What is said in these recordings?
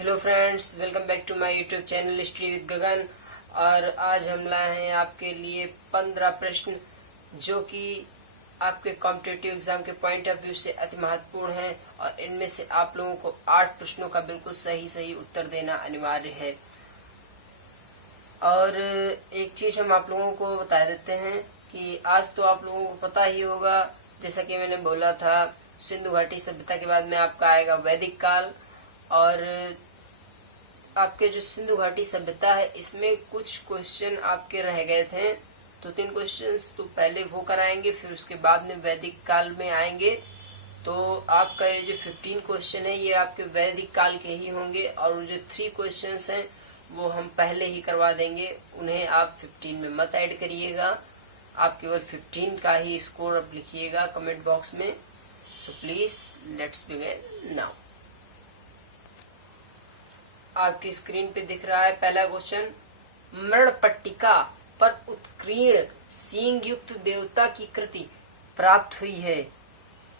Hello friends, welcome back to my YouTube channel history with Gagan. और आज हम लाए हैं आपके लिए 15 प्रश्न जो कि आपके कॉम्पिटिटिव एग्जाम के पॉइंट ऑफ व्यू से अति महत्वपूर्ण हैं। और इनमें से आप लोगों को 8 प्रश्नों का बिल्कुल सही उत्तर देना अनिवार्य है। और एक चीज हम आप लोगों को बता देते हैं कि आज तो आप लोगों को पता ही होगा, जैसा कि मैंने बोला था, सिंधु घाटी सभ्यता के बाद में आपका आएगा वैदिक काल। और आपके जो सिंधु घाटी सभ्यता है इसमें कुछ क्वेश्चन आपके रह गए थे, तो 3 क्वेश्चंस तो पहले वो कराएंगे, फिर उसके बाद में वैदिक काल में आएंगे। तो आपका ये जो 15 क्वेश्चन है ये आपके वैदिक काल के ही होंगे। और जो 3 क्वेश्चंस हैं वो हम पहले ही करवा देंगे, उन्हें आप 15 में मत ऐड करिएगा। आप केवल 15 का ही स्कोर अब लिखिएगा कमेंट बॉक्स में। So please let's begin now. आपकी स्क्रीन पे दिख रहा है पहला क्वेश्चन। मृणपट्टिका पर उत्कीर्ण सींग युक्त देवता की कृति प्राप्त हुई है।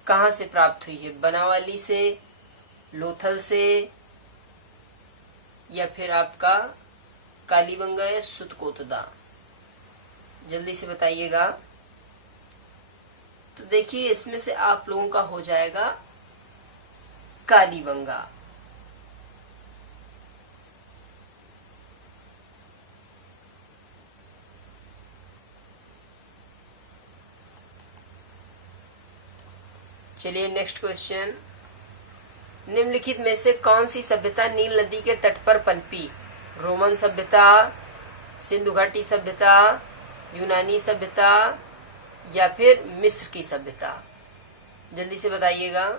कहाँ से प्राप्त हुई है? बनावाली से, लोथल से, या फिर आपका कालीबंगा या सुतकोतदा? जल्दी से बताइएगा। तो देखिए इसमें से आप लोगों का हो जाएगा कालीबंगा। चलिए नेक्स्ट क्वेश्चन। निम्नलिखित में से कौन सी सभ्यता नील नदी के तट पर पनपी? रोमन सभ्यता, सिंधु घाटी सभ्यता, यूनानी सभ्यता, या फिर मिस्र की सभ्यता? जल्दी से बताइएगा।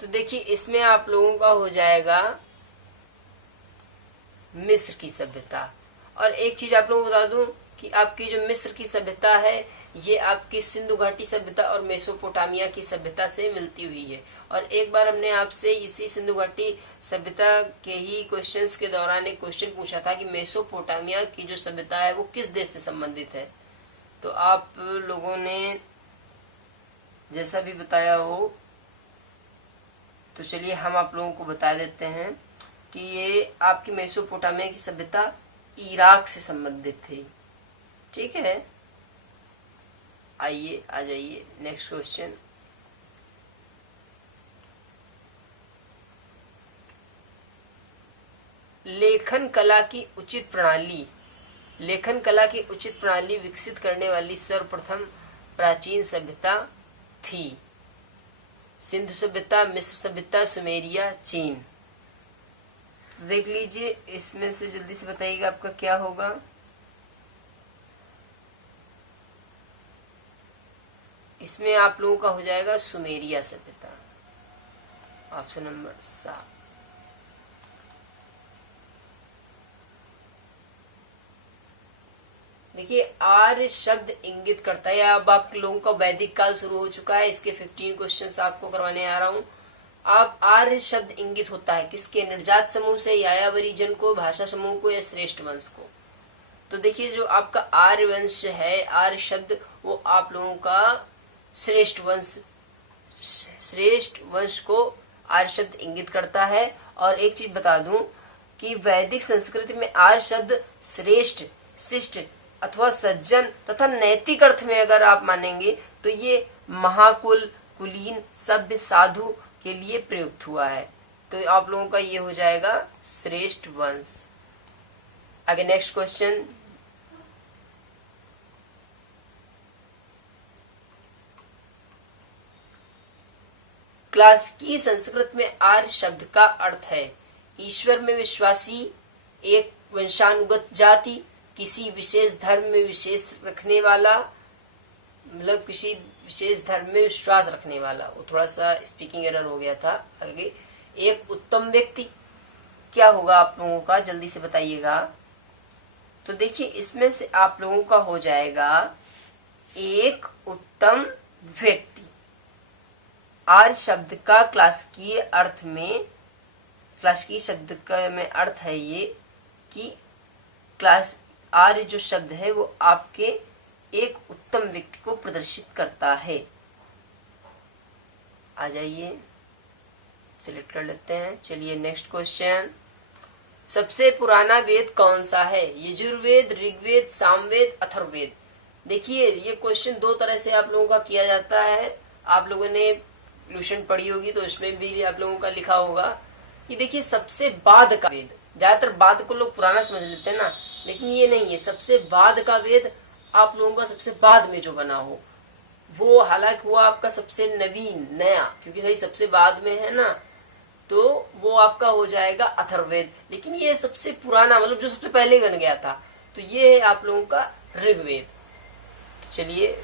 तो देखिए इसमें आप लोगों का हो जाएगा मिस्र की सभ्यता। और एक चीज आप लोगों को बता दूं कि आपकी जो मिस्र की सभ्यता है ये आपकी सिंधु घाटी सभ्यता और मेसोपोटामिया की सभ्यता से मिलती हुई है। और एक बार हमने आपसे इसी सिंधु घाटी सभ्यता के ही क्वेश्चंस के दौरान एक क्वेश्चन पूछा था कि मेसोपोटामिया की जो सभ्यता है वो किस देश से संबंधित है। तो आप लोगों ने जैसा भी बताया हो, तो चलिए हम आप लोगों को बता देते हैं कि ये आपकी मेसोपोटामिया की सभ्यता इराक से संबंधित थी। ठीक है, आइए आ जाइए नेक्स्ट क्वेश्चन। लेखन कला की उचित प्रणाली। लेखन कला की उचित प्रणाली विकसित करने वाली सर्वप्रथम प्राचीन सभ्यता थी। सिंधु सभ्यता, मिस्र सभ्यता, सुमेरिया, चीन। देख लीजिए इसमें से जल्दी से बताइएगा आपका क्या होगा। इसमें आप लोगों का हो जाएगा सुमेरिया सभ्यता, ऑप्शन नंबर 7। देखिए आर्य शब्द इंगित करता है। अब आप लोगों का वैदिक काल शुरू हो चुका है, इसके 15 क्वेश्चंस आपको करवाने आ रहा हूं। आप आर्य शब्द इंगित होता है किसके? निर्जात समूह से, यायावरी जन को, भाषा समूह को, या श्रेष्ठ वंश को? तो देखिए जो आपका आर्य वंश है, आर्य शब्द, वो आप लोगों का श्रेष्ठ वंश को आर्य शब्द इंगित करता है। और एक चीज बता दूं कि वैदिक संस्कृति में आर्य शब्द श्रेष्ठ, शिष्ट अथवा सज्जन तथा नैतिक अर्थ में अगर आप मानेंगे तो ये महाकुल, कुलीन, सभ्य, साधु के लिए प्रयुक्त हुआ है। तो आप लोगों का ये हो जाएगा श्रेष्ठ वंश। आगे नेक्स्ट क्वेश्चन। क्लासिकी संस्कृत में आर्य शब्द का अर्थ है ईश्वर में विश्वासी, एक वंशानुगत जाति, किसी विशेष धर्म में विशेष रखने वाला, मतलब किसी विशेष धर्म में विश्वास रखने वाला। वो थोड़ा सा स्पीकिंग एरर हो गया था। आगे एक उत्तम व्यक्ति, क्या होगा आप लोगों का? जल्दी से बताइएगा। तो देखिए इसमें से आप लोगों का हो जाएगा एक उत्तम व्यक्ति। आर्य शब्द का क्लासिकीय अर्थ में, क्लासिकीय शब्द का में अर्थ है ये कि आर्य जो शब्द है वो आपके एक उत्तम व्यक्ति को प्रदर्शित करता है। आ जाइए, सिलेक्ट कर लेते हैं। चलिए नेक्स्ट क्वेश्चन। सबसे पुराना वेद कौन सा है? यजुर्वेद, ऋग्वेद, सामवेद, अथर्ववेद। देखिए ये क्वेश्चन दो तरह से आप लोगों का किया जाता है। आप लोगों ने ट्यूशन पढ़ी होगी तो उसमें भी आप लोगों का लिखा होगा कि देखिए सबसे बाद का वेद, ज्यादातर बाद को लोग पुराना समझ लेते हैं ना, लेकिन ये नहीं है। सबसे बाद का वेद आप लोगों का सबसे बाद में जो बना हो वो, हालांकि वो आपका सबसे नवीन नया, क्योंकि सही सबसे बाद में है ना, तो वो आपका हो जाएगा अथर्ववेद। लेकिन ये सबसे पुराना मतलब जो सबसे पहले बन गया था, तो ये है आप लोगों का ऋग्वेद। तो चलिए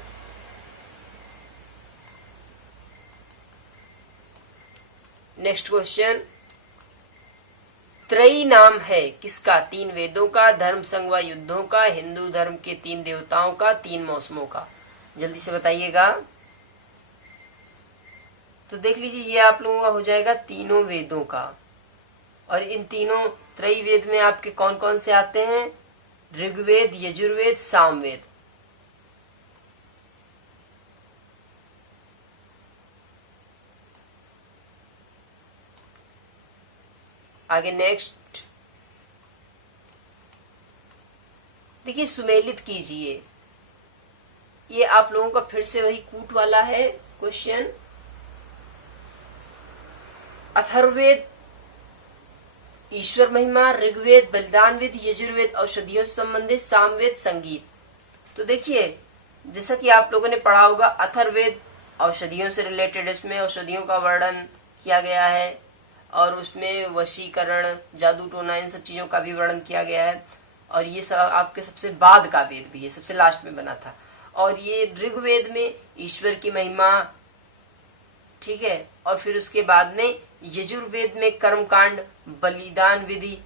नेक्स्ट क्वेश्चन, त्रयी नाम है किसका? 3 वेदों का, धर्म संघ व युद्धों का, हिंदू धर्म के 3 देवताओं का, 3 मौसमों का। जल्दी से बताइएगा। तो देख लीजिए ये आप लोगों का हो जाएगा तीनों वेदों का। और इन तीनों त्रयी वेद में आपके कौन कौन से आते हैं? ऋग्वेद, यजुर्वेद, सामवेद। आगे नेक्स्ट देखिए, सुमेलित कीजिए। ये आप लोगों का फिर से वही कूट वाला है क्वेश्चन। अथर्ववेद ईश्वर महिमा, ऋग्वेद बलिदान वेद, यजुर्वेद औषधियों से संबंधित, सामवेद संगीत। तो देखिए जैसा कि आप लोगों ने पढ़ा होगा, अथर्ववेद औषधियों से रिलेटेड, इसमें औषधियों का वर्णन किया गया है और उसमें वशीकरण, जादू टोना, इन सब चीजों का भी वर्णन किया गया है। और ये सब आपके सबसे बाद का वेद भी है, सबसे लास्ट में बना था। और ये ऋग्वेद में ईश्वर की महिमा, ठीक है। और फिर उसके बाद में यजुर्वेद में कर्मकांड, बलिदान विधि।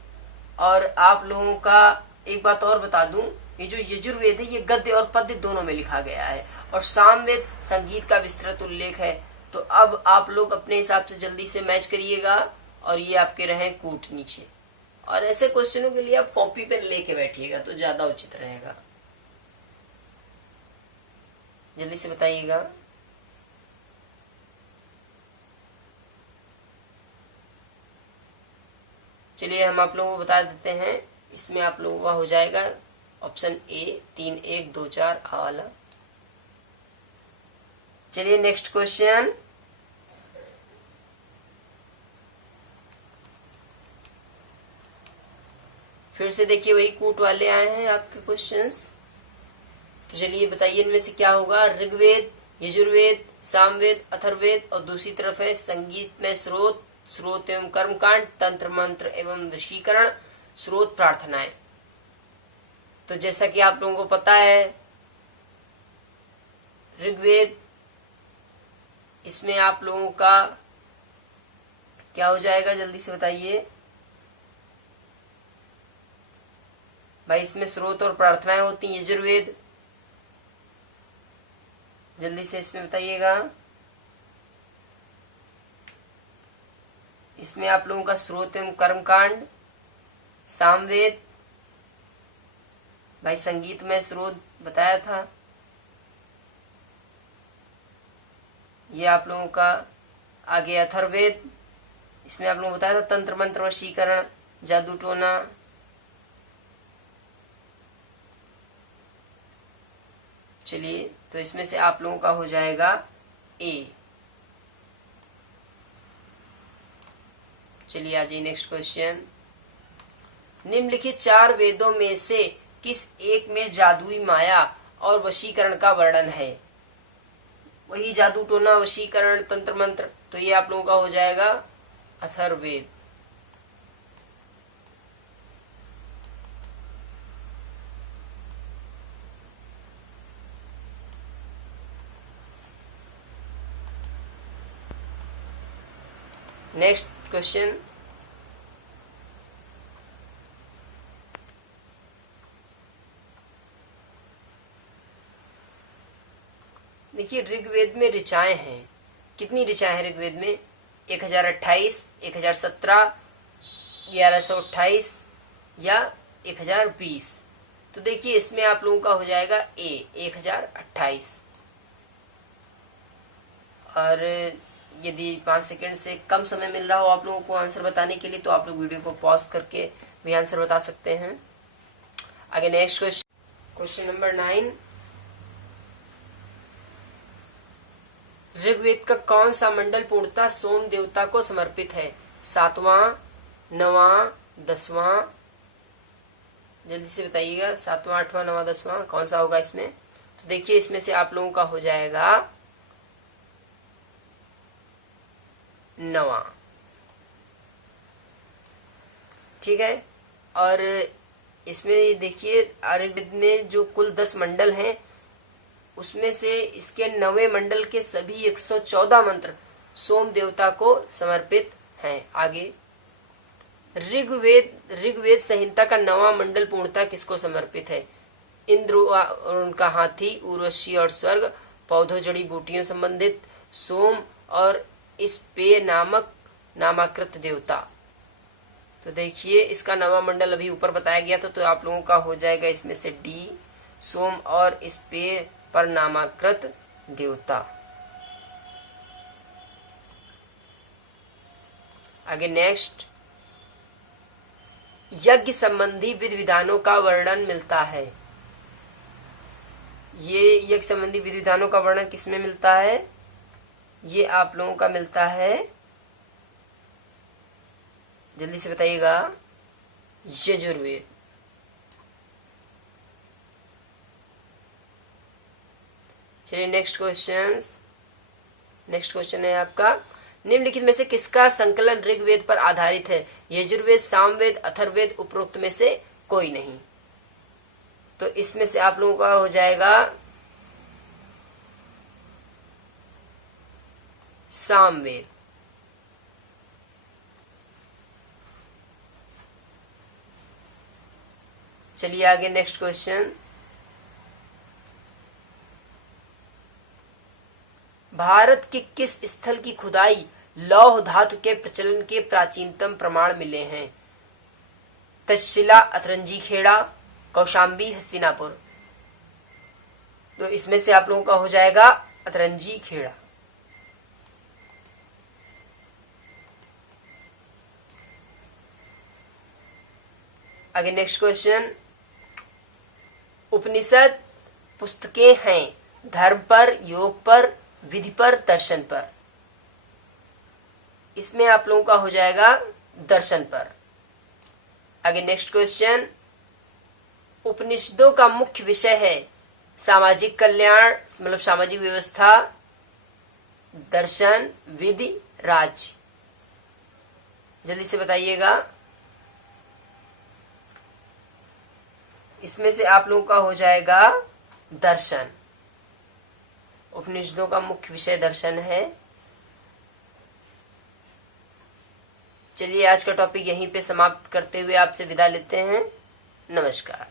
और आप लोगों का एक बात और बता दूं, ये जो यजुर्वेद है ये गद्य और पद्य दोनों में लिखा गया है। और सामवेद संगीत का विस्तृत उल्लेख है। तो अब आप लोग अपने हिसाब से जल्दी से मैच करिएगा। और ये आपके रहे कूट नीचे। और ऐसे क्वेश्चनों के लिए आप कॉपी पेन लेके बैठिएगा तो ज्यादा उचित रहेगा। जल्दी से बताइएगा। चलिए हम आप लोगों को बता देते हैं। इसमें आप लोगों का हो जाएगा ऑप्शन ए 3 1 2 4 आ वाला। चलिए नेक्स्ट क्वेश्चन, फिर से देखिए वही कूट वाले आए हैं आपके क्वेश्चंस। तो चलिए बताइए इनमें से क्या होगा? ऋग्वेद, यजुर्वेद, सामवेद, अथर्ववेद। और दूसरी तरफ है संगीत में स्रोत एवं कर्मकांड, तंत्र मंत्र एवं वशीकरण, स्रोत प्रार्थनाएं। तो जैसा कि आप लोगों को पता है, ऋग्वेद, इसमें आप लोगों का क्या हो जाएगा? जल्दी से बताइए भाई। इसमें स्रोत और प्रार्थनाएं होती हैं। यजुर्वेद, जल्दी से इसमें बताइएगा। इसमें आप लोगों का स्रोत एवं कर्मकांड। सामवेद भाई संगीत में स्रोत बताया था। ये आप लोगों का आगे अथर्ववेद, इसमें आप लोगों को बताया था तंत्र मंत्र वशीकरण, जादू टोना। चलिए तो इसमें से आप लोगों का हो जाएगा ए। चलिए आ जाइए नेक्स्ट क्वेश्चन। निम्नलिखित 4 वेदों में से किस एक में जादुई माया और वशीकरण का वर्णन है? वही जादू टोना, वशीकरण, तंत्र मंत्र। तो ये आप लोगों का हो जाएगा अथर्ववेद। नेक्स्ट क्वेश्चन, देखिए ऋग्वेद में ऋचाएं हैं। कितनी ऋचाएं हैं ऋग्वेद में? 1028, 1017, 1128 या 1020। तो देखिए इसमें आप लोगों का हो जाएगा ए 1028। और यदि 5 सेकंड से कम समय मिल रहा हो आप लोगों को आंसर बताने के लिए, तो आप लोग वीडियो को पॉज करके भी आंसर बता सकते हैं। आगे नेक्स्ट क्वेश्चन नंबर 9, ऋग्वेद का कौन सा मंडल पूर्णतः सोम देवता को समर्पित है? 7वां, 9वां, 10वां? जल्दी से बताइएगा, 7वां, 8वां, 9वां, 10वां कौन सा होगा इसमें? तो देखिए इसमें से आप लोगों का हो जाएगा 9वां। ठीक है, और इसमें देखिए ऋग्वेद में जो कुल 10 मंडल हैं उसमें से इसके 9वें मंडल के सभी 114 मंत्र सोम देवता को समर्पित हैं। आगे ऋग्वेद संहिता का 9वां मंडल पूर्णतः किसको समर्पित है? इंद्र और उनका हाथी, उर्वशी और स्वर्ग, पौधों जड़ी बूटियों संबंधित, सोम और इस पे नामाकृत देवता। तो देखिए इसका 9वां मंडल अभी ऊपर बताया गया था, तो आप लोगों का हो जाएगा इसमें से डी, सोम और इस पे पर नामाकृत देवता। आगे नेक्स्ट, यज्ञ संबंधी विधि विधानों का वर्णन मिलता है। ये यज्ञ संबंधी विधि विधानों का वर्णन किसमें मिलता है? ये आप लोगों का मिलता है, जल्दी से बताइएगा, यजुर्वेद। चलिए नेक्स्ट क्वेश्चन है आपका, निम्नलिखित में से किसका संकलन ऋग्वेद पर आधारित है? यजुर्वेद, सामवेद, अथर्ववेद, उपरोक्त में से कोई नहीं। तो इसमें से आप लोगों का हो जाएगा सामवेद। चलिए आगे नेक्स्ट क्वेश्चन, भारत के किस स्थल की खुदाई लौह धातु के प्रचलन के प्राचीनतम प्रमाण मिले हैं? तक्षशिला, अतरंजी खेड़ा, कौशाम्बी, हस्तिनापुर। तो इसमें से आप लोगों का हो जाएगा अतरंजी खेड़ा। आगे नेक्स्ट क्वेश्चन, उपनिषद पुस्तकें हैं धर्म पर, योग पर, विधि पर, दर्शन पर। इसमें आप लोगों का हो जाएगा दर्शन पर। आगे नेक्स्ट क्वेश्चन, उपनिषदों का मुख्य विषय है सामाजिक कल्याण, मतलब सामाजिक व्यवस्था, दर्शन, विधि, राज्य। जल्दी से बताइएगा, इसमें से आप लोगों का हो जाएगा दर्शन। उपनिषदों का मुख्य विषय दर्शन है। चलिए आज का टॉपिक यहीं पे समाप्त करते हुए आपसे विदा लेते हैं। नमस्कार।